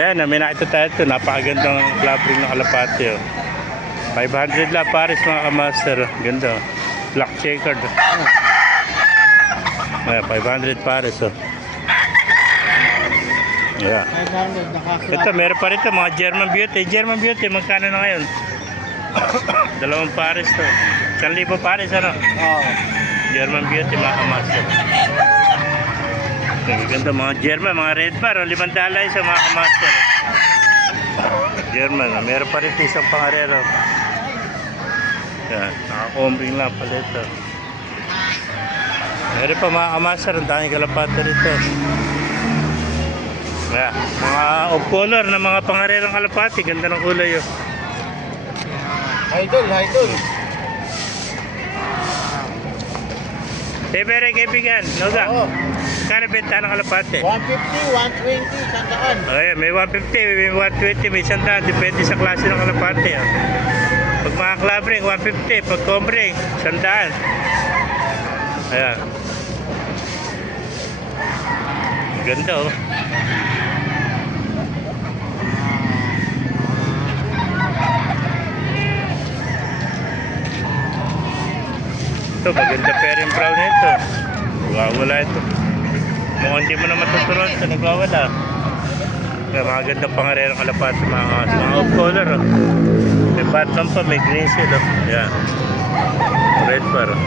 Ayan, may nakita tayo ito. Napakagandang club ring ng kalapati. Oh. 500 lang pares mga kamaster. Ganda. Oh. Black checkered. Ayan, 500 pares. Oh. Ayan. 500 nakasira. Ito, meron pa rito mga German Beauty. German Beauty, magkano na ngayon? 2 pares to. 1,000 pares, ano? Oo. German Beauty, mga kamaster. Nagaganda mga German, mga red bar, 5 isa mga kamaster. German, meron pa rin isang pangarero. Yan, nakakombing lang pala ito. Meron pa mga kamaster, ang daming kalapata rito. Yan, mga off-color na mga pangarerong kalapati, ganda ng kulay yun. Idol. Pero kaibigan, Noga, Oo. kano benta ng kalapate? 150, 120, sandaan. Okay, may 150, may 120, may 100, depende sa klase ng kalapate. Oh. Pag mga club ring, 150, pag comb ring, 100. Ayan. Ganda oh. Ito, maganda pa rin brown nito. Wala ito. Mukhang hindi mo na matuturuan ito, nagwawala. Kaya mga ganda pangarerong kalapati, mga off-color. Oh. May Batman pa, may green seal. Oh. Yan. Red bar. Oh.